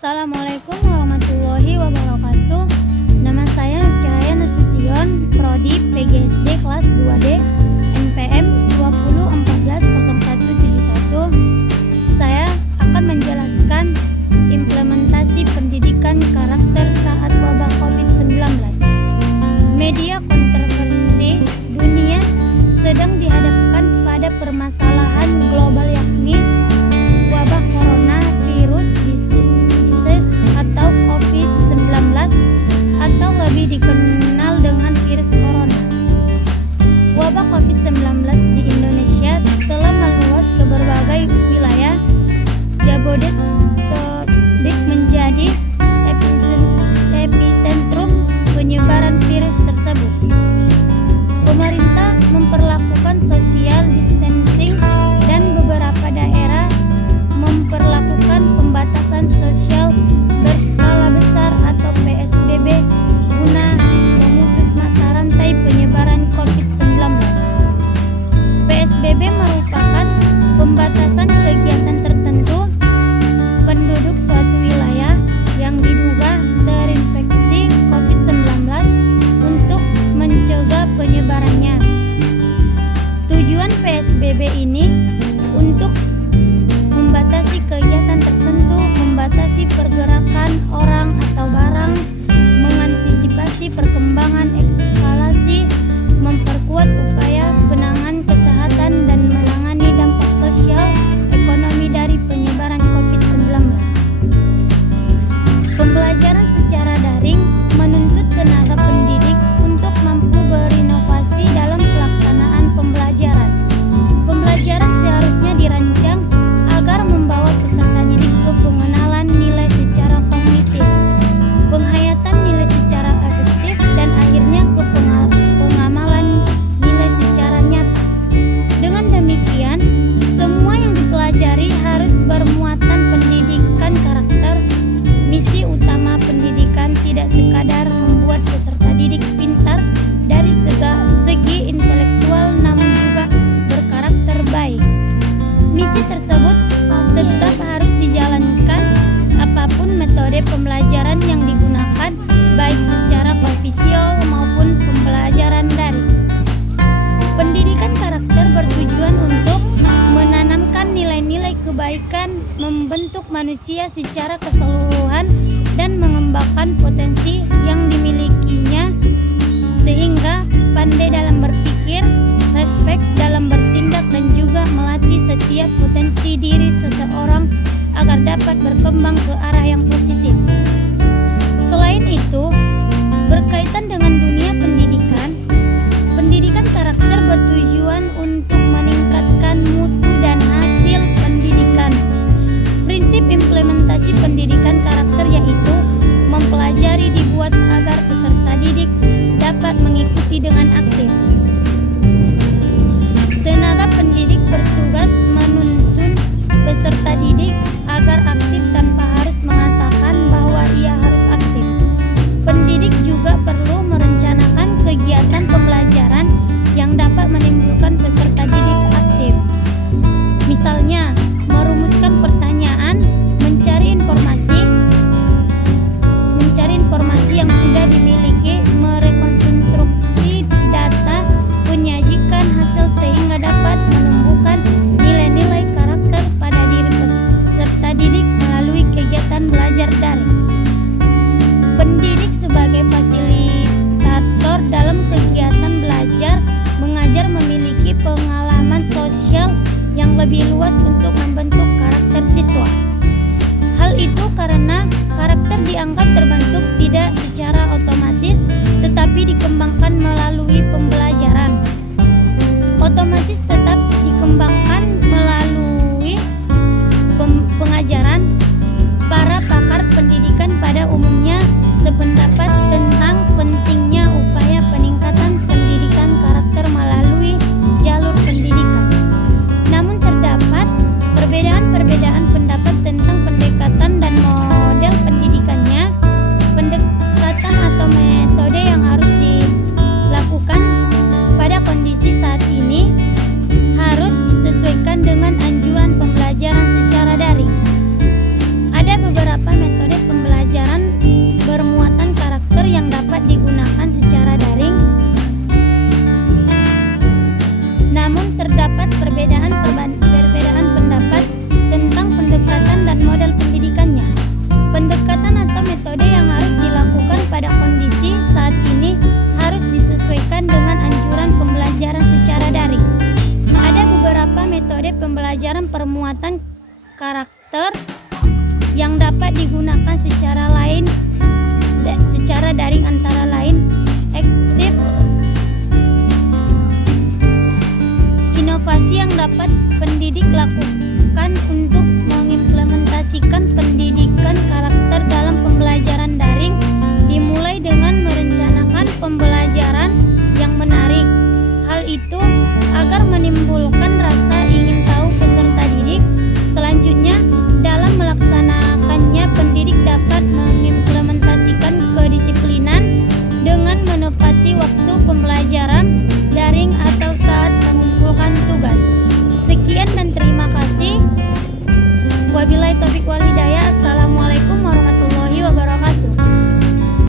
Assalamualaikum warahmatullahi wabarakatuh. Nama saya Nur Cahaya Nasution, Prodi PGSD kelas 2D, NPM 20140171. Saya akan menjelaskan implementasi pendidikan karakter saat wabah COVID-19. Media kontroversi dunia sedang dihadapkan pada permasalahan global, yakni wabah coronavirus disease atau COVID-19 atau lebih dikenal dengan virus corona. Wabah COVID-19 di Indonesia telah meluas ke berbagai wilayah. Jabodetabek menjadi epicentrum penyebaran virus tersebut. Pemerintah memperlakukan social distancing dan beberapa daerah memperlakukan pembatasan sosial berskala besar atau PSBB guna memutus mata rantai penyebaran COVID-19. PSBB merupakan pembatasan kegiatan tertentu penduduk suatu wilayah yang diduga terinfeksi COVID-19 untuk mencegah penyebarannya. Tujuan PSBB ini untuk membatasi kegiatan tertentu, membatasi pergerakan orang atau barang, mengantisipasi perkembangan eskalasi, memperkuat upaya penanganan kesehatan dan menangani dampak sosial ekonomi dari penyebaran COVID-19. Pembelajaran secara daring menuntut tenaga pendidik untuk mampu berinovasi dalam pelaksanaan pembelajaran. Pembelajaran seharusnya dirancang agar membawa peserta didik ke pengenalan nilai secara kognitif, penghayatan nilai secara efektif, dan akhirnya ke pengamalan nilai secara nyata. Dengan demikian, semua yang dipelajari harus bermuatan pendidikan karakter. Misi utama pendidikan tidak sekadar membuat peserta didik pintar dari segi intelektual, namun juga berkarakter baik. Misi tersebut tetap harus dijalankan apapun metode pembelajaran yang digunakan, baik secara konvensional maupun pembelajaran daring. Pendidikan karakter bertujuan untuk menanamkan nilai-nilai kebaikan, membentuk manusia secara keseluruhan, dan mengembangkan potensi yang dimilikinya sehingga pandai dalam berpikir, respek dalam bertindak, dan juga melatih setiap potensi diri seseorang agar dapat berkembang ke arah yang positif. Selain itu, berkaitan dengan dunia pendidikan, pendidikan karakter bertujuan untuk meningkatkan mutu dan hasil pendidikan. Prinsip implementasi pendidikan karakter yaitu mempelajari dibuat agar peserta didik dapat mengikuti dengan aktif. Tenaga pendidik bertugas menuntun peserta didik agar aktif tanpa harus mengatakan bahwa ia harus aktif. Pendidik juga perlu merencanakan kegiatan pembelajaran yang dapat menimbulkan peserta didik aktif. Misalnya, merumuskan pertanyaan, mencari informasi yang sudah dimiliki, merekonstruksi data, menyajikan hasil sehingga dapat menumbuhkan nilai-nilai karakter pada diri peserta didik melalui kegiatan belajar daring. Pendidik sebagai fasilitator dalam kegiatan belajar mengajar memiliki pengalaman sosial yang lebih luas untuk membentuk karakter siswa. Hal itu karena karakter dianggap terbentuk tidak secara otomatis, tetapi dikembangkan melalui pembelajaran. Otomatis tetap dikembangkan melalui pengajaran. Para pakar pendidikan pada umumnya sependapat tentang pentingnya upaya peningkatan pendidikan karakter melalui jalur pendidikan. Namun terdapat perbedaan pendapat tentang pendekatan dan model pendidikannya. Pendekatan atau metode yang harus dilakukan pada kondisi saat ini harus disesuaikan permuatan karakter yang dapat digunakan secara daring antara lain aktif inovasi yang dapat pendidik lakukan untuk mengimplementasikan pendidikan karakter dalam pembelajaran daring, dimulai dengan merencanakan pembelajaran yang menarik. Hal itu agar menimbulkan rasa ingin tahu peserta didik. Selanjutnya, dalam melaksanakannya, pendidik dapat mengimplementasikan kedisiplinan dengan menepati waktu pembelajaran daring atau saat mengumpulkan tugas. Sekian dan terima kasih. Wabillahi taufiq wal hidayah.